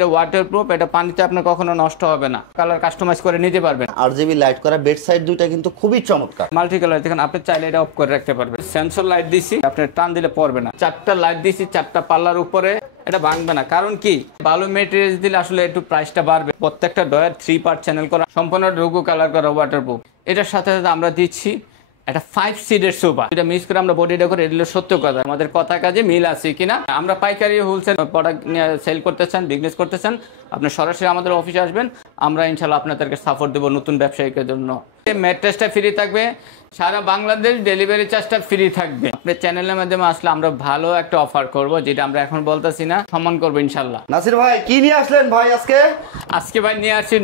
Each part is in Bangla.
এটা ওয়াটারপ্রুফ, এটা পানিতে আপনার কখনো নষ্ট হবে না, কালার কাস্টমাইজ করে নিতে পারবেন। RGB লাইট করা বেড সাইড দুইটা কিন্তু খুবই চমৎকার, মাল্টি কালার দেখেন, আপনি চাইলে এটা অফ করে রাখতে পারবেন। সেন্সর লাইট দিছি, আপনি টান দিলে পড়বে না। 4টা লাইট দিছি, 4টা পাল্লার উপরে, এটা ভাঙবে না। কারণ কি, ভালো মেটেরিয়াল দিলে আসলে একটু প্রাইসটা বাড়বে। প্রত্যেকটা ডয়ার 3 পার্ট চ্যানেল করা, সম্পূর্ণ রুগু কালার করা, ওয়াটারপ্রুফ। এটার সাথে সাথে আমরা দিচ্ছি একটা 5 সিটের সোফা। এটা মিস করে আমরা বডিটা করে, এগুলো সত্য কথা, আমাদের কথা কাজে মিল আছে কিনা। আমরা পাইকারি হোলসেল প্রোডাক্ট নিয়ে সেল করতে চান, বিজনেস করতে চান, আপনি সরাসরি আমাদের অফিসে আসবেন, আমরা ইনশাল্লাহ আপনাদেরকে সাপোর্ট দেবো নতুন ব্যবসায়ীদের জন্য। ম্যাট্রেসটা ফ্রি থাকবে, সারা বাংলাদেশ ডেলিভারি চার্জটা ফ্রি থাকবে। আপনার চ্যানেলের মাধ্যমে আসলে আমরা ভালো একটা অফার করব, যেটা আমরা এখন বলতেছি না, সম্মান করবো ইনশাল্লাহ। নাসির ভাই কি নিয়ে আসলেন ভাই আজকে? আজকে ভাই নিয়ে আসছি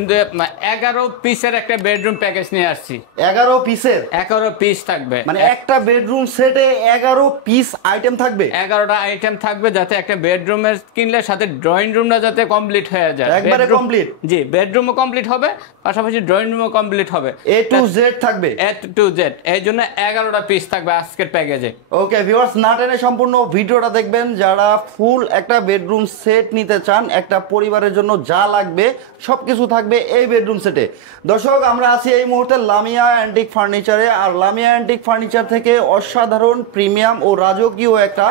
11 পিসের একটা বেডরুম প্যাকেজ নিয়ে আসছি। 11 পিসের? 11 পিস থাকবে, মানে একটা বেডরুম সেটে 11 পিস আইটেম থাকবে? 11টা আইটেম থাকবে, যাতে একটা বেডরুমের কিনলে সাথে ড্রয়িং রুমটা যাতে কমপ্লিট হয়ে যায়। একবারে কমপ্লিট? জি, বেডরুমও কমপ্লিট হবে, পাশাপাশি ড্রয়িং রুমও কমপ্লিট হবে, A to Z থাকবে। A to Z, এই জন্য 11টা পিস থাকবে আজকের প্যাকেজে। ওকে ভিউয়ার্স, না টেনে সম্পূর্ণ ভিডিওটা দেখবেন। যারা ফুল একটা বেডরুম সেট নিতে চান, একটা পরিবারের জন্য যা লাগবে সবকিছু থাকবে এই বেডরুম সেটে। দর্শক, আমরা আছি এই মুহূর্তে লামিয়া অ্যান্টিক ফার্নিচারে। আর লামিয়া অ্যান্টিক ফার্নিচার থেকে অসাধারণ প্রিমিয়াম ও রাজকীয় একটা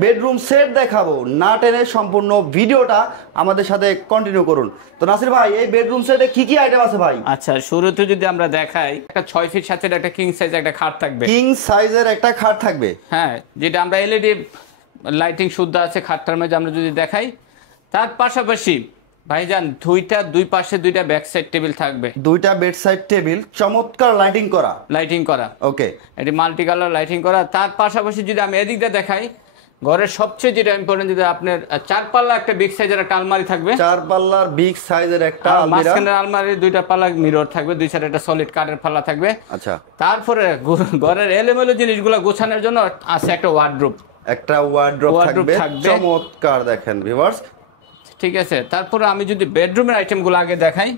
বেডরুম সেট দেখাবো। না টেনে সম্পূর্ণ ভিডিওটা আমাদের সাথে কন্টিনিউ করুন। তো নাসির ভাই, এই বেডরুম সেটে কি কি আইটেম আছে ভাই? আচ্ছা, শুরুতে যদি আমরা দেখাই, একটা 6 ফিট সাথে একটা কিং সাইজ একটা খাট থাকবে। কিং সাইজের একটা খাট থাকবে? হ্যাঁ, যেটা আমরা এলইডি লাইটিং শুদ্ধ আছে খাটটার মধ্যে। আমরা যদি দেখাই, তার পাশাপাশি ভাইজান দুই পাশে দুইটা ব্যাক সাইড টেবিল থাকবে, দুইটা বেড সাইড টেবিল, চমৎকার লাইটিং করা। ওকে, এটি মাল্টি কালার লাইটিং করা। তার পাশাপাশি যদি আমি এদিক দিয়ে দেখাই, ঘরের সবচেয়ে যেটা ইম্পর্টেন্ট, যদি আপনার 4 পাল্লা একটা বিগ সাইজের একটা আলমারি থাকবে, 4 পাল্লার বিগ সাইজের একটা আলমিরা, মাঝখানের আলমারি 2টা পাল্লা মিরর থাকবে, 2 সাইডে একটা সলিড কাঠের পাল্লা থাকবে। আচ্ছা, তারপরে ঘরের এলোমেলো জিনিসগুলো গোছানোর জন্য আছে একটা ওয়ার্ডরোব, থাকবে। চমৎকার দেখেন ভিউয়ার্স, ঠিক আছে। তারপরে আমি যদি বেডরুমের আইটেমগুলো আগে দেখাই,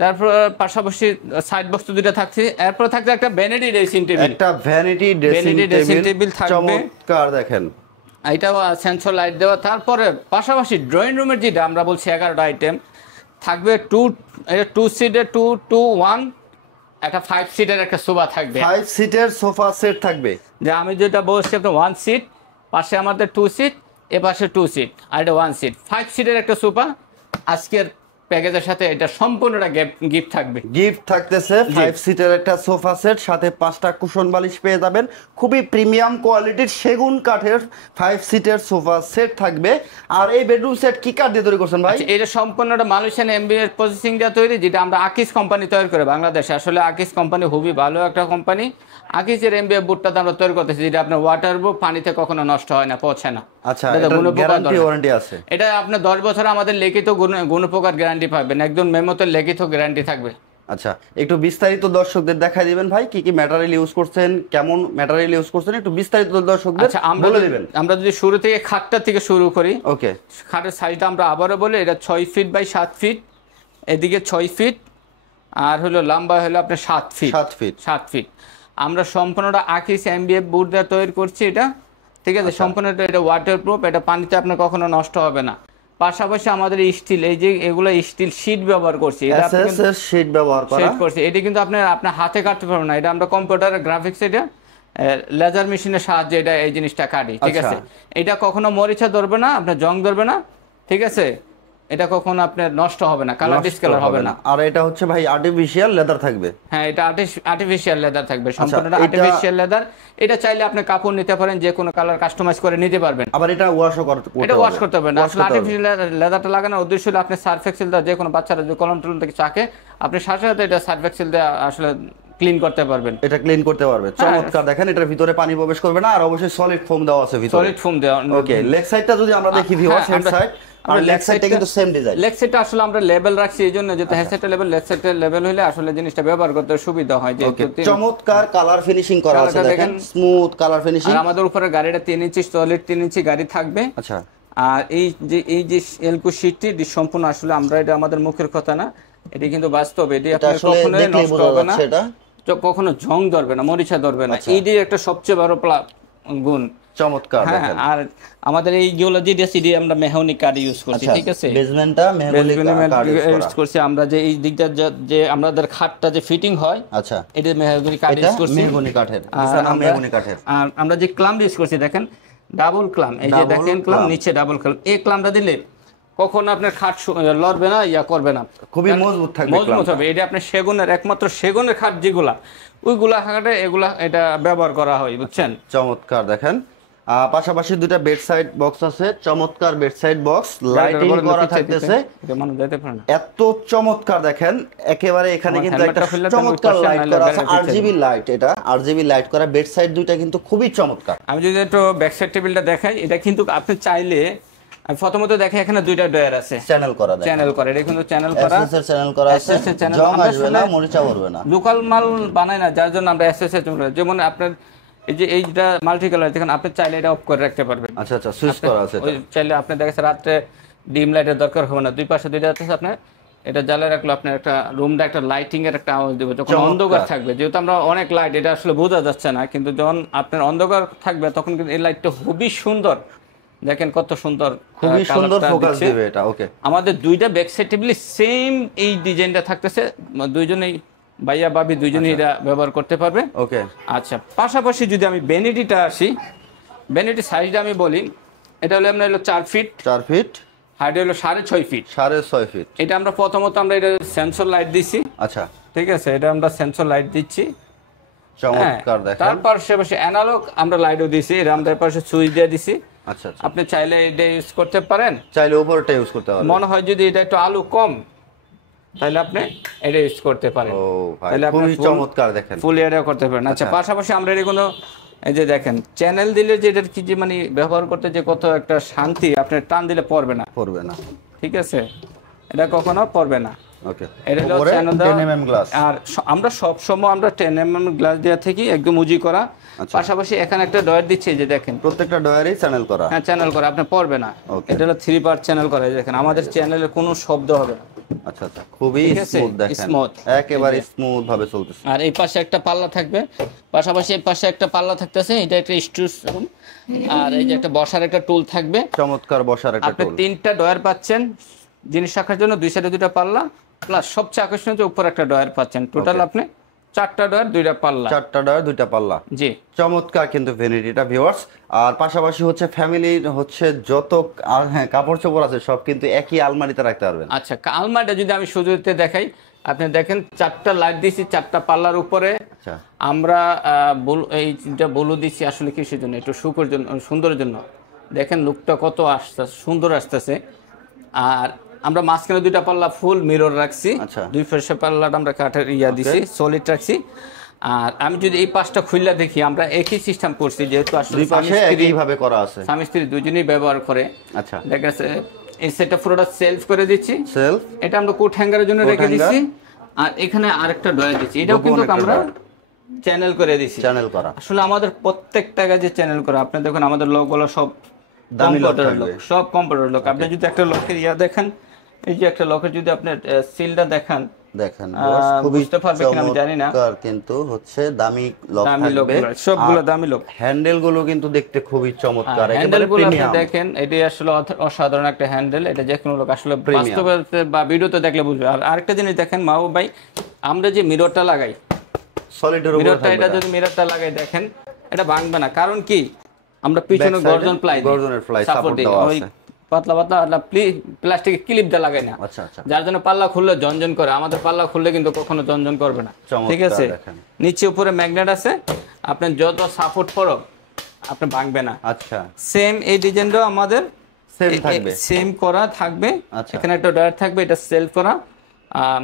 তারপর পাশাপাশি সাইড বক্স দুটো থাকছে, এরপর থাকছে একটা ভ্যানিটি ড্রেসিং টেবিল থাকবে। চমৎকার দেখেন, এটাও সেন্সর লাইট দেওয়া। তারপরে পাশাপাশি ড্রয়িং রুমের যেটা আমরা বলছি 11টা আইটেম থাকবে, 2 সিটের 2-1 একটা 5 সিটের একটা সোফা থাকবে, 5 সিটের সোফা সেট থাকবে। যে আমি যেটা বলছি আপনার 1 সিট, পাশে আমাদের 2 সিট, এ পাশে 2 সিট, আর এটা 1 সিট, 5 সিটের একটা সোফা। আজকের প্যাকেজের সাথে এটা সম্পূর্ণটা গিফট থাকবে। গিফট থাকতেছে 5 সিটের একটা সোফা সেট, সাথে 5টা কুশন বালিশ পেয়ে যাবেন। খুবই প্রিমিয়াম কোয়ালিটির সেগুন কাঠের 5 সিটের সোফা সেট থাকবে। আর এই বেডরুম সেট কি কাঠ দিয়ে তৈরি করছেন ভাই? এটা সম্পূর্ণটা মালয়েশিয়ান এমবিএর প্রসেসিং দিয়ে তৈরি, যেটা আমরা আকিস কোম্পানি তৈরি করে বাংলাদেশে। আসলে আকিস কোম্পানি খুবই ভালো একটা কোম্পানি। আকিসের এমবিএ বুটটাতে আমরা তৈরি করতেছি, যেটা আপনার ওয়াটারপ্রুফ, পানিতে কখনো নষ্ট হয় না, পচে না। আচ্ছা, এটার গ্যারান্টি ওয়ারেন্টি আছে? এটা আপনার 10 বছর আমাদের লিখিত গুণপ্রকার গ্যারান্টি পাবেন, একদম মেমোতে লিখিত গ্যারান্টি থাকবে। আচ্ছা, একটু বিস্তারিত দর্শকদের দেখাই দিবেন ভাই, কি কি ম্যাটেরিয়াল ইউজ করছেন, কেমন ম্যাটেরিয়াল ইউজ করছেন, একটু বিস্তারিত দর্শকদের বলে দিবেন। আমরা যদি শুরু থেকে খাটটা থেকে শুরু করি, ওকে। খাটের সাইজটা আমরা আবারও বলি, এটা 6 ফিট বাই 7 ফিট, এদিকে 6 ফিট, আর হলো লম্বা হলো আপনার 7 ফিট। আমরা সম্পূর্ণটা আকিস এমবিএফ বুট দিয়ে তৈরি করছি এটা, ঠিক আছে। সম্পূর্ণটা এটা ওয়াটারপ্রুফ, এটা পানিতে আপনার কখনো নষ্ট হবে না। পাশাপাশি আমাদের স্টিল, এই যে এগুলো স্টিল শীট ব্যবহার করছি, এটা শীট ব্যবহার করছি। এটা কিন্তু আপনার হাতে কাটতে পারবেন না, এটা আমরা কম্পিউটারের গ্রাফিক্স, এটা লেজার মেশিনের সাহায্যে এটা এই জিনিসটা কাটি, ঠিক আছে। এটা কখনো মরিচা ধরবে না, আপনার জং ধরবে না, ঠিক আছে। এটা কখনো আপনার নষ্ট হবে না, কালার ডিসকালার হবে না। আর এটা হচ্ছে ভাই আর্টিফিশিয়াল লেদার থাকবে? হ্যাঁ, এটা আর্টিফিশিয়াল লেদার থাকবে, সম্পূর্ণটা আর্টিফিশিয়াল লেদার। এটা চাইলে আপনি কাপড় নিতে পারেন, যে কোনো কালার কাস্টমাইজ করে নিতে পারবেন। আবার এটা ওয়াশ করতে হবে না। আসলে আর্টিফিশিয়াল লেদারটা লাগানোর উদ্দেশ্য হলো আপনি সার্ফ এক্সেল দিয়ে, যে কোনো বাচ্চারা যে কলম টলম থেকে চাকে, আপনি সাথে সাথে এটা সার্ফ এক্সেল দিয়ে আসলে ক্লিন করতে পারবেন। এটা ক্লিন করতে পারবে, চমৎকার দেখেন। এটার ভিতরে পানি প্রবেশ করবে না, আর অবশ্যই সলিড ফোম দেওয়া আছে ভিতরে, সলিড ফোম দেওয়া। ওকে, লেগ সাইডটা যদি আমরা দেখি ভিউয়ার্স, হেড সাইড আর লেগ সাইডটা কিন্তু সেম ডিজাইন। লেগ সাইডটা আসলে আমরা লেভেল রাখছি এইজন্য, যেটা হেড সাইডটা লেভেল, লেগ সাইডটা লেভেল হলে আসলে জিনিসটা ব্যবহার করতে সুবিধা হয়। যে চমৎকার কালার ফিনিশিং করা আছে, দেখেন স্মুথ কালার ফিনিশিং। আর আমাদের উপরে গাড়িটা 3 ইঞ্চি সলিড 3 ইঞ্চি গাড়ি থাকবে। আচ্ছা, আর এই যে এলকো শীটটি সম্পূর্ণ আসলে আমরা, এটা আমাদের মুখের কথা না, এটি কিন্তু বাস্তব। এটি আপনার কখনোই নষ্ট হবে না, কখনো জং ধরবে না, মরিচা ধরবে না। এইটাই একটা সবচেয়ে বড় গুণ। চমৎকার হ্যাঁ, দেখেন। আর আমাদের এইগুলো যেটা সিডি আমরা মেহগনি কাঠ ইউজ করছি, আচ্ছা, ঠিক আছে, বেসমেন্টটা মেহগনি কাঠ ইউজ করছি আমরা, যে এই দিকটা যে আমাদের খাটটা যে ফিটিং হয়, আচ্ছা, এটা মেহগনি কাঠ এটা ইউজ করছি, মেহগনি কাঠের, আর মেহগনি কাঠের। আর আমরা যে ক্লাম ইউজ করছি দেখেন, ডাবল ক্লাম, এই যে দেখেন ক্লাম, clamp। নিচে ডাবল ক্লাম। এই ক্লামটা দিলে কখনো আপনার খাট লড়বে না, ইয়া করবে না, খুবই মজবুত থাকবে, মজবুত হবে। এটা আপনার সেগুনের, একমাত্র সেগুনের খাট যেগুলা, ওইগুলা খাটে এগুলা এটা ব্যবহার করা হয়, বুঝছেন। চমৎকার দেখেন। পাশাপাশি দুটো বেড সাইড বক্স আছে, চমৎকার বেড সাইড বক্স, লাইটিং করা থাকতেছে, এটা মানুষ যেতে পারে না। এত চমৎকার দেখেন একেবারে। এখানে আমার কিন্তু একটা helmet টা খুললে তো চমৎকার ওই পাশে লাইট নাইলে করা আছে, বাইরে আরজিবি লাইট, এটা আরজিবি লাইট করা বেড সাইড দুইটা কিন্তু খুবই চমৎকার। আমি যদি একটু ব্যাক সাইড টেবিলটা দেখাই, এটা কিন্তু আপনি চাইলে, আমি প্রথমত দেখে এখানে দুইটা ডয়ার আছে, চ্যানেল করা, দেখেন চ্যানেল করে, এটা কিন্তু চ্যানেল করা, এসএস এর চ্যানেল করা আছে, SS এর channel জং আমরা আসবে না, আসলে মরিচা পড়বে না। লোকাল মাল বানাই না, যার জন্য আমরা এসএস এর চলে, যেমন আপনার এই যে এইটা মাল্টি কালার, দেখেন আপনি চাইলে এটা অফ করে রাখতে পারবেন। আচ্ছা আচ্ছা, সুইচ করা আছে ওই চাইলে আপনি দেখেন রাত্রে ডিম লাইটের দরকার হবে না, দুই পাশে দুইটা আছে, আপনার এটা জ্বালিয়ে রাখলে আপনার একটা রুমটা একটা লাইটিং এর একটা আওয়াজ দেবে, যখন অন্ধকার থাকবে, যেহেতু আমরা অনেক লাইট, এটা আসলে বোঝা যাচ্ছে না, কিন্তু যখন আপনার অন্ধকার থাকবে তখন কিন্তু এই লাইটটা খুবই সুন্দর, দেখেন কত সুন্দর, খুবই সুন্দর কালারটা ফোকাস দিচ্ছে। দিবে এটা। ওকে, আমাদের দুইটা ব্যাক সাইড টেবিলে সেম এই ডিজাইনটা থাকতেছে, দুইজনেই ভাইয়া ভাবি দুইজনেই এটা ব্যবহার করতে পারবে। ওকে, আচ্ছা, পাশাপাশি যদি আমি ভ্যানিটিটা আসি, ভ্যানিটি সাইজটা আমি বলি, এটা হলো আপনার হলো 4 ফিট, 4 ফিট, হাইট হলো 6.5 ফিট। 6.5 ফিট। এটা আমরা প্রথমত আমরা এটা সেন্সর লাইট দিছি, আচ্ছা, ঠিক আছে, এটা আমরা সেন্সর লাইট দিচ্ছি। চমৎকার দেখেন। তার পাশাপাশি অ্যানালগ আমরা লাইটও দিছি, এটা আমাদের পাশে সুইচ দিয়ে দিছি। আচ্ছা আচ্ছা, আপনি চাইলে এটা ইউজ করতে পারেন, চাইলে উপরটা ইউজ করতে পারবেন। মনে হয় যদি এটা একটু আলো কম, তাহলে আপনি এটা ইউজ করতে পারেন, ও ভাই, তাহলে আপনি খুবই চমৎকার দেখেন। ফুল এরিয়া করতে পারেন। আচ্ছা, পাশাপাশি আমরা এর কোনো, এই যে দেখেন চ্যানেল দিলে যে এটার কি যে মানে ব্যবহার করতে যে কত একটা শান্তি, আপনি টান দিলে পড়বে না, পড়বে না, ঠিক আছে, এটা কখনো পড়বে না। ওকে, এটা হলো উপরে চ্যানেল 10 mm গ্লাস। আর আমরা সব সময় আমরা 10 mm গ্লাস দেওয়া থেকে একদম উজি করা, পাশাপাশি এখানে একটা ডয়ার দিচ্ছে, যে দেখেন প্রত্যেকটা ডয়ারই চ্যানেল করা। হ্যাঁ, চ্যানেল করা, আপনি পড়বে না। এটা হলো 3 পার্ট চ্যানেল করা, এই দেখেন আমাদের চ্যানেলে কোনো শব্দ হবে না। আচ্ছা আচ্ছা, খুবই ঠিক আছে, স্মুথ দেখেন, smooth। একেবারে স্মুথ ভাবে চলতেছে। আর এই পাশে একটা পাল্লা থাকবে, পাশাপাশি এই পাশে একটা পাল্লা থাকতেছে, এটা একটা স্টুস রুম, আর এই যে একটা বসার একটা টুল থাকবে, চমৎকার বসার একটা আপনি টুল। 3টা ডয়ার পাচ্ছেন জিনিস রাখার জন্য, দুই সাইডে 2টা পাল্লা, প্লাস সবচেয়ে আকর্ষণীয় যে উপরে একটা ডয়ার পাচ্ছেন, টোটাল আপনি 4টা ডয়ার 2টা পাল্লা। 4টা ডয়ার 2টা পাল্লা, জি, চমৎকার কিন্তু ভ্যানিটিটা ভিউয়ার্স। আর পাশাপাশি হচ্ছে ফ্যামিলির হচ্ছে যত হ্যাঁ কাপড় চোপড় আছে সব কিন্তু একই আলমারিতে রাখতে পারবেন। আচ্ছা, আলমারিটা যদি আমি শুরুতে দেখাই, আপনি দেখেন 4টা লাইট দিয়েছি 4টা পাল্লার উপরে। আচ্ছা, আমরা এইটা বলে দিচ্ছি আসলে কিসের জন্য, একটু সুখের জন্য, সুন্দরের জন্য। দেখেন লুকটা কত আসতেছে, সুন্দর আসতেছে। আর আমরা মাঝখানে 2টা পাল্লা ফুল মিরর রাখছি, আচ্ছা, দুই পাশে পাল্লাটা আমরা কাঠের দিছি, সলিড রাখছি। আর আমি যদি এই পাশটা খুললা দেখি, আমরা একই সিস্টেম করছি, যেহেতু আসলে দুই পাশে একই ভাবে করা আছে, স্বামী স্ত্রী দুজনেই ব্যবহার করে। আচ্ছা, দেখা গেছে এই সেটটা পুরোটা সেলফ করে দিচ্ছি, সেলফ, এটা আমরা কোট হ্যাঙ্গারের জন্য রেখে দিচ্ছি। আর এখানে আরেকটা ডয়ার দিচ্ছি, এটাও কিন্তু আমরা চ্যানেল করে দিচ্ছি, চ্যানেল করা। আসলে আমাদের প্রত্যেকটা কাজে চ্যানেল করা। আপনি দেখুন আমাদের লোকগুলো সব দামি লোক কম্পিউটার থাকবে, লোক, সব কম্পিউটার লোক। আপনি যদি একটা লকের দেখেন, এই যে একটা লকের যদি আপনি সিলটা দেখান, দেখেন খুবই বুঝতে পারবে কিনা আমি জানি না, কিন্তু হচ্ছে দামি লক দামি লোক, থাকবে, সবগুলো দামি লোক। হ্যান্ডেল গুলো কিন্তু দেখতে খুবই চমৎকার, হ্যান্ডেল একেবারে গুলো আপনি প্রিমিয়াম দেখেন, এটি আসলে অসাধারণ একটা হ্যান্ডেল, এটা যে কোনো লোক আসলে বাস্তবে বা ভিডিওতে দেখলে বুঝবে। আর আরেকটা জিনিস দেখেন মাহবুব ভাই, আমরা যে মিররটা লাগাই, সলিডের উপর মিররটা, এটা যদি মিররটা লাগাই দেখেন, এটা ভাঙবে না, কারণ কি আমরা পিছনে গর্জন প্লাই, গর্জনের প্লাই সাপোর্ট দেওয়া আছে, পাতলা পাতলা প্লাস্টিকের ক্লিপ দিয়ে লাগাই না, আচ্ছা আচ্ছা, যার জন্য পাল্লা খুললে জনজন করে। আমাদের পাল্লা খুললে কিন্তু কখনো জনজন করবে না, ঠিক আছে। নিচে উপরে ম্যাগনেট আছে, আপনি যত সাপোর্ট করো আপনি ভাঙবে না। আচ্ছা, সেম এই ডিজাইনটাও আমাদের সেম থাকবে, সেম করা থাকবে। এখানে একটা ডয়ার থাকবে, এটা সেলফ করা,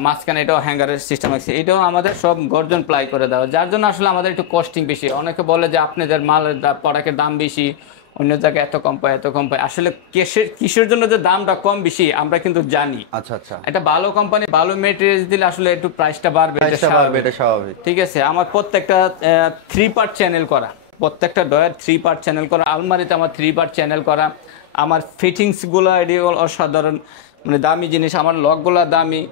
মাঝখানে এটাও হ্যাঙ্গারের সিস্টেম আছে, এটাও আমাদের সব গর্জন প্লাই করে দেওয়া, যার জন্য আসলে আমাদের একটু কস্টিং বেশি। অনেকে বলে যে আপনাদের মালের প্রোডাক্টের দাম বেশি, অন্য জায়গায় এত কম পায়, এত কম পায়। আসলে কিসের জন্য যে দামটা কম বেশি আমরা কিন্তু জানি। আচ্ছা আচ্ছা, এটা ভালো কোম্পানি, ভালো মেটেরিয়াল দিলে আসলে একটু প্রাইসটা বাড়বে, এটা স্বাভাবিক, ঠিক আছে। আমার প্রত্যেকটা 3 পার্ট চ্যানেল করা, প্রত্যেকটা ডয়ার 3 পার্ট চ্যানেল করা, আলমারিতে আমার 3 পার্ট চ্যানেল করা। আমার ফিটিংসগুলো এটি অসাধারণ, মানে দামি জিনিস। আমার লকগুলো দামি।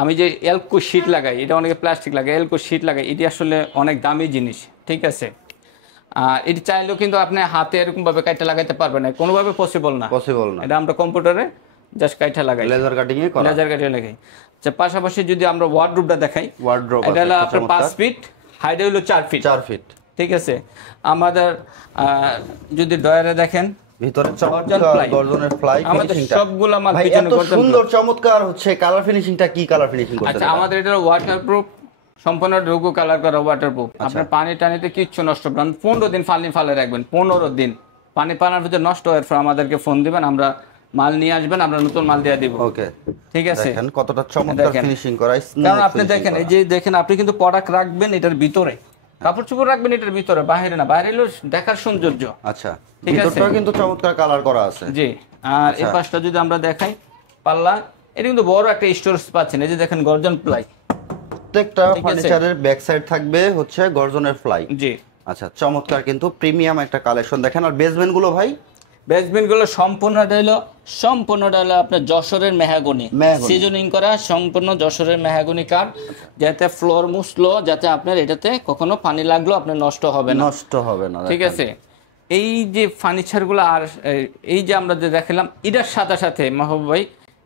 আমি যে এলকো শিট লাগাই, এটা অনেকে প্লাস্টিক লাগাই, এলকো শিট লাগাই, এটি আসলে অনেক দামি জিনিস, ঠিক আছে। আর এটি চাইলেও কিন্তু আপনি হাতে এরকম ভাবে কাইটা লাগাইতে পারবেন না, কোনোভাবে পসিবল না। এটা আমরা কম্পিউটারে জাস্ট কাইটা লাগাই, লেজার কাটিং এ করা, লেজার কাটিং লাগাই। আচ্ছা, পাশাপাশি যদি আমরা ওয়ার্ডরোবটা দেখাই, ওয়ার্ডরোব এটা হলো আপনার 5 ফিট, হাইট হলো 4 ফিট। 4 ফিট, ঠিক আছে। আমাদের যদি ডয়ারে দেখেন ভিতরে গর্জনের ফ্লাই আমাদের সবগুলো মাল ভাই পিছনে এত সুন্দর চমৎকার হচ্ছে। কালার ফিনিশিংটা কি কালার ফিনিশিং করতে? আচ্ছা, আমাদের এটা ওয়াটারপ্রুফ, সম্পূর্ণ রুগু কালার করা ওয়াটারপ্রুফ। আপনার পানি টানিতে কিচ্ছু নষ্ট হবে না। 15 দিন ফালে রাখবেন, 15 দিন পানি পানার ভিতরে নষ্ট হওয়ার পর আমাদেরকে ফোন দিবেন, আমরা মাল নিয়ে আসবেন, আমরা নতুন মাল দিয়ে দিব। ওকে, ঠিক আছে। দেখেন কতটা চমৎকার ফিনিশিং করা। কারণ আপনি দেখেন, এই যে দেখেন, আপনি কিন্তু প্রোডাক্ট রাখবেন এটার ভিতরে, কাপড় চোপড় রাখবেন এটার ভিতরে, বাইরে না। বাইরে হলো দেখার সৌন্দর্য। আচ্ছা, ঠিক আছে, ভিতরটাও কিন্তু চমৎকার কালার করা আছে। জি। আর এই পাশটা যদি আমরা দেখাই, পাল্লা, এটা কিন্তু বড় একটা স্টোরেজ পাচ্ছেন। এই যে দেখেন গর্জন প্লাই, প্রত্যেকটা ফার্নিচারের ব্যাক সাইড থাকবে হচ্ছে গর্জনের ফ্লাই। জি। আচ্ছা, চমৎকার কিন্তু প্রিমিয়াম একটা কালেকশন। দেখেন আর বেসমেন্ট গুলো ভাই, বেসমেন্ট গুলো সম্পূর্ণটা হলো আপনার যশোরের মেহাগনি সিজনিং করা, সম্পূর্ণ যশোরের মেহাগনি কাঠ, যাতে ফ্লোর মুছলো, যাতে আপনার এটাতে কখনো পানি লাগলো আপনার নষ্ট হবে না। ঠিক আছে। এই যে ফার্নিচার গুলো, আর এই যে আমরা যে দেখালাম, এটার সাথে সাথে মাহবুব ভাই,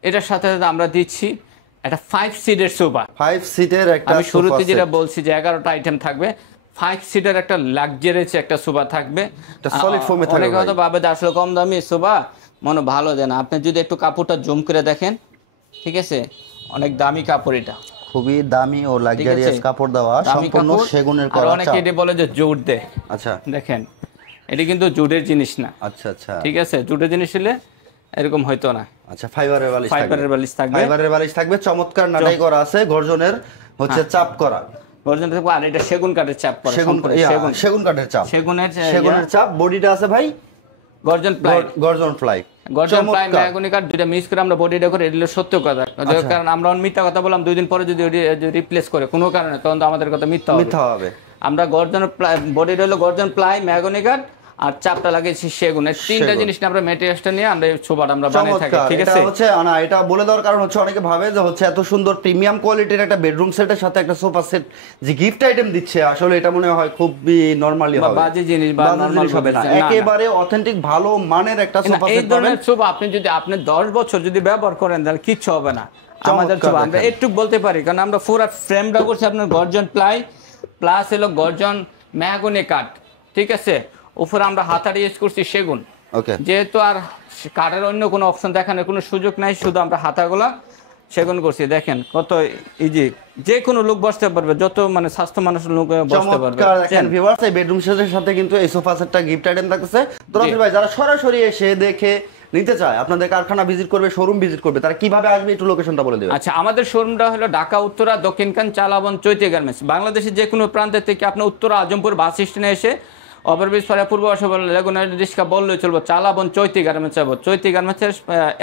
এটার সাথে সাথে আমরা দিচ্ছি একটা 5 সিটের সোফা। 5 সিটের একটা, আমি শুরুতে যেটা বলছি যে 11টা আইটেম থাকবে, 5 সিটের একটা লাক্সারিয়াস একটা সোফা থাকবে, এটা সলিড ফোমে থাকবে। অনেকে হয়তো ভাবে যে আসলে কম দামি সোফা মনে ভালো দেয় না। আপনি যদি একটু কাপড়টা জুম করে দেখেন, ঠিক আছে, অনেক দামি কাপড়, এটা খুবই দামি ও লাক্সারিয়াস কাপড় দেওয়া, সম্পূর্ণ সেগুনের করা। আর অনেকে এটা বলে যে জুট দেয়। আচ্ছা, দেখেন এটা কিন্তু জুটের জিনিস না। আচ্ছা আচ্ছা, ঠিক আছে, জুটের জিনিস হলে এরকম হয়তো না। আচ্ছা, ফাইবারের বালিশ থাকবে, ফাইবারের বালিশ থাকবে, চমৎকার নাটাই করা আছে, গর্জনের হচ্ছে চাপ করা, গর্জন থাকবে। আর এটা সেগুন কাঠের চাপ করা, সেগুন কাঠের চাপ, সেগুনের চাপ। বডিটা আছে ভাই গর্জন ফ্লাই, গর্জন প্লাই মেহগনি কাঠ, দুইটা মিক্স করে আমরা বডিটা করে, এটা সত্য কথা। কারণ আমরা মিথ্যা কথা বললাম, 2 দিন পরে যদি রিপ্লেস করে কোনো কারণে, তখন তো আমাদের কথা মিথ্যা হবে। আমরা গর্জন প্লাই, বডিটা হলো গর্জন প্লাই মেহগনি কাঠ, আর চাপটা লাগিয়েছি সেগুনের। 3টা জিনিস নিয়ে আমরা মেটেরিয়ালসটা নিয়ে আমরা এই সোফাটা আমরা বানাই থাকি। ঠিক আছে। এটা হচ্ছে না, এটা বলে দেওয়ার কারণ হচ্ছে অনেকে ভাবে যে হচ্ছে এত সুন্দর প্রিমিয়াম কোয়ালিটির একটা বেডরুম সেটের সাথে একটা সোফা সেট যে গিফট আইটেম দিচ্ছে, আসলে এটা মনে হয় খুবই নরমালি হবে, বাজে জিনিস বা নরমাল হবে না। একেবারে অথেন্টিক ভালো মানের একটা সোফা সেট। এই ধরনের সোফা আপনি যদি 10 বছর যদি ব্যবহার করেন তাহলে কিচ্ছু হবে না। আমাদের সোফা আমরা একটু বলতে পারি, কারণ আমরা পুরো ফ্রেমটা করছি আপনার গর্জন প্লাই প্লাস হলো গর্জন মেহগনি কাঠ। ঠিক আছে। উপরে আমরা হাতারি ইউজ করছি সেগুন। ওকে, যেহেতু আর কাঠের অন্য কোনো অপশন দেখানোর কোনো সুযোগ নাই, শুধু আমরা হাতাগুলা সেগুন করছি। দেখেন কত ইজি, যে কোনো লোক বসতে পারবে, যত মানে স্বাস্থ্য মানুষ লোক বসতে পারবে। দেখেন ভিউয়ার্স, এই বেডরুম সেটের সাথে কিন্তু এই সোফা সেটটা গিফট আইটেম থাকতেছে। তো রাসেল ভাই, যারা সরাসরি এসে দেখে নিতে চায়, আপনাদের কারখানা ভিজিট করবে, শোরুম ভিজিট করবে, তারা কিভাবে আসবে একটু লোকেশনটা বলে দেবেন। আচ্ছা, আমাদের শোরুমটা হলো ঢাকা উত্তরা দক্ষিণখান চালাবন চৈতি গার্মেন্টস। বাংলাদেশের যে কোনো প্রান্ত থেকে আপনি উত্তরা আজমপুর বাস স্ট্যান্ডে এসে ওভারব্রিজ পারে পূর্ব পাশে রিক্সা বললেই চলবো, চালাবন চৈতি গার্মেন্টস যাবো। চৈতি গার্মেন্টসের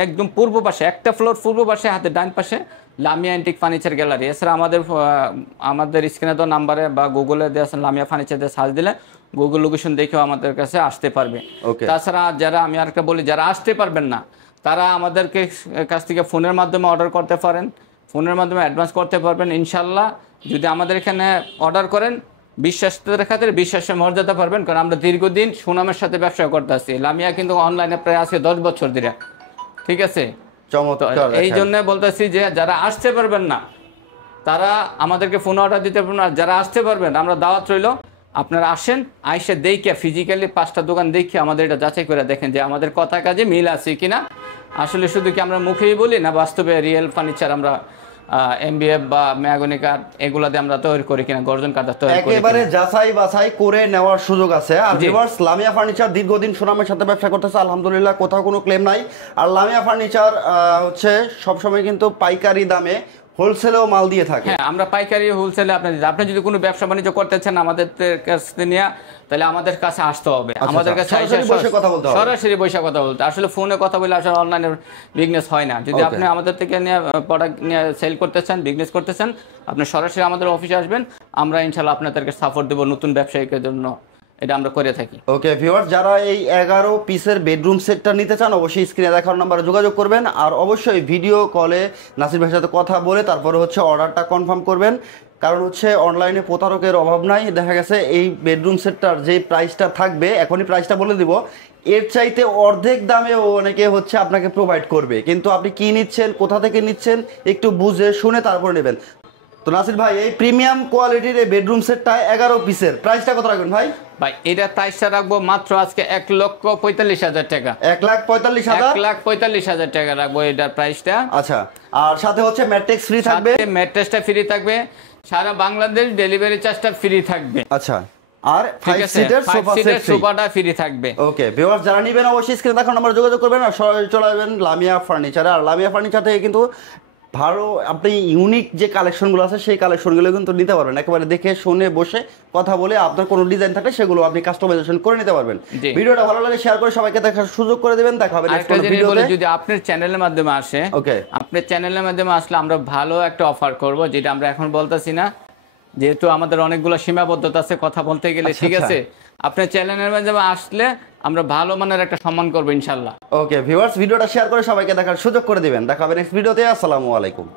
একদম পূর্ব পাশে, একটা ফ্লোর পূর্ব পাশে, হাতে ডান পাশে লামিয়া অ্যান্টিক ফার্নিচার গ্যালারি। এছাড়া আমাদের স্ক্রিনে দেওয়া নাম্বারে বা গুগলে দেওয়া লামিয়া ফার্নিচার দিয়ে সার্চ দিলে গুগল লোকেশন দেখেও আমাদের কাছে আসতে পারবে। তাছাড়া যারা, আমি আরেকটা বলি, যারা আসতে পারবেন না তারা আমাদেরকে কাছ থেকে ফোনের মাধ্যমে অর্ডার করতে পারেন, ফোনের মাধ্যমে অ্যাডভান্স করতে পারবেন ইনশাল্লাহ। যদি আমাদের এখানে অর্ডার করেন, বিশ্বাসের খাতিরে বিশ্বাসের মর্যাদা পারবেন, কারণ আমরা দীর্ঘদিন সুনামের সাথে ব্যবসা করতে আসছি। লামিয়া কিন্তু অনলাইনে প্রায় আজকে 10 বছর ধরে। ঠিক আছে। এই জন্য বলতেছি যে যারা আসতে পারবেন না তারা আমাদেরকে ফোন অর্ডার দিতে পারবেন। আর যারা আসতে পারবেন, আমরা দাওয়াত রইল, আপনারা আসেন, আইসে দেখে ফিজিক্যালি 5টা দোকান দেখে আমাদের এটা যাচাই করে দেখেন যে আমাদের কথা কাজে মিল আছে কিনা। আসলে শুধু কি আমরা মুখেই বলি না, বাস্তবে রিয়েল ফার্নিচার আমরা এমবিএফ বা মেহগনি কাঠ এগুলা দিয়ে আমরা তৈরি করি কিনা, গর্জন কাঠ তৈরি করি, একেবারে যাচাই বাছাই করে নেওয়ার সুযোগ আছে। আর ভিউয়ার্স, লামিয়া ফার্নিচার দীর্ঘদিন সুনামের সাথে ব্যবসা করতেছে, আলহামদুলিল্লাহ, কোথাও কোনো ক্লেম নাই। আর লামিয়া ফার্নিচার হচ্ছে সবসময় কিন্তু পাইকারি দামে হোলসেলেও মাল দিয়ে থাকে। হ্যাঁ, আমরা পাইকারি হোলসেলে আপনি যদি কোনো ব্যবসা বাণিজ্য করতে চান আমাদের কাছে নিয়ে, তাহলে আমাদের কাছে আসতে হবে। আমাদের কাছে সরাসরি বসে কথা বলতে, আসলে ফোনে কথা বলে আসলে অনলাইনে বিজনেস হয় না। যদি আপনি আমাদের থেকে নিয়ে প্রোডাক্ট নিয়ে সেল করতে চান, বিজনেস করতে চান, আপনি সরাসরি আমাদের অফিসে আসবেন, আমরা ইনশাল্লাহ আপনাদেরকে সাপোর্ট দেবো নতুন ব্যবসায়ীদের জন্য। এটা আমরা করে থাকি। ওকে ভিউয়ার্স, যারা এই 11 পিসের বেডরুম সেটটা নিতে চান, অবশ্যই স্ক্রিনে দেখার নাম্বারে যোগাযোগ করবেন। আর অবশ্যই ভিডিও কলে নাসির ভাইয়ের সাথে কথা বলে তারপরে হচ্ছে অর্ডারটা কনফার্ম করবেন। কারণ হচ্ছে অনলাইনে প্রতারকের অভাব নাই। দেখা গেছে এই বেডরুম সেটটার যে প্রাইসটা থাকবে, এখনই প্রাইসটা বলে দিব, এর চাইতে অর্ধেক দামেও অনেকে হচ্ছে আপনাকে প্রোভাইড করবে, কিন্তু আপনি কি নিচ্ছেন, কোথা থেকে নিচ্ছেন, একটু বুঝে শুনে তারপর নেবেন। তো নাসির ভাই, এই প্রিমিয়াম কোয়ালিটির এই বেডরুম সেটটা 11 পিসের প্রাইসটা কত রাখবেন ভাই? ভাই এটা প্রাইসটা রাখবো মাত্র আজকে 1,45,000 টাকা। 1,45,000? 1,45,000 টাকা রাখবো এটার প্রাইসটা। আচ্ছা, আর সাথে হচ্ছে ম্যাট্রিক্স ফ্রি থাকবে? ম্যাট্রেসটা ফ্রি থাকবে, সারা বাংলাদেশ ডেলিভারি চার্জটা ফ্রি থাকবে। আচ্ছা, আর 5 সিটের সোফা সেট সোফাটা ফ্রি থাকবে। ওকে ভিউয়ার্স, যারা নেবেন অবশ্যই স্ক্রিনে দেখানো নাম্বারে যোগাযোগ করবেন, আর সরাসরি চলে আসবেন লামিয়া ফার্নিচারে। আর লামিয়া ফার্নিচার থেকে কিন্তু ভালো আপনি ইউনিক যে কালেকশনগুলো আছে সেই কালেকশনগুলো কিন্তু নিতে পারবেন, একেবারে দেখে শুনে বসে কথা বলে আপনার কোনো ডিজাইন থাকলে সেগুলো আপনি কাস্টমাইজেশন করে নিতে পারবেন। ভিডিওটা ভালো লাগে শেয়ার করে সবাইকে দেখার সুযোগ করে দিবেন। দেখা হবে নেক্সট ভিডিওতে। যদি আপনার চ্যানেলের মাধ্যমে আসে, ওকে, আপনার চ্যানেলের মাধ্যমে আসলে আমরা ভালো একটা অফার করব, যেটা আমরা এখন বলতেছি না, যেহেতু আমাদের অনেকগুলো সীমাবদ্ধতা আছে কথা বলতে গেলে। ঠিক আছে, আপনার চ্যানেলের মাধ্যমে আসলে আমরা ভালো মানের একটা সম্মান করবো ইনশাল্লাহ। ওকে ভিউয়ার্স, ভিডিওটা শেয়ার করে সবাইকে দেখার সুযোগ করে দিবেন। দেখা হবে নেক্সট ভিডিওতে। আসসালামু আলাইকুম।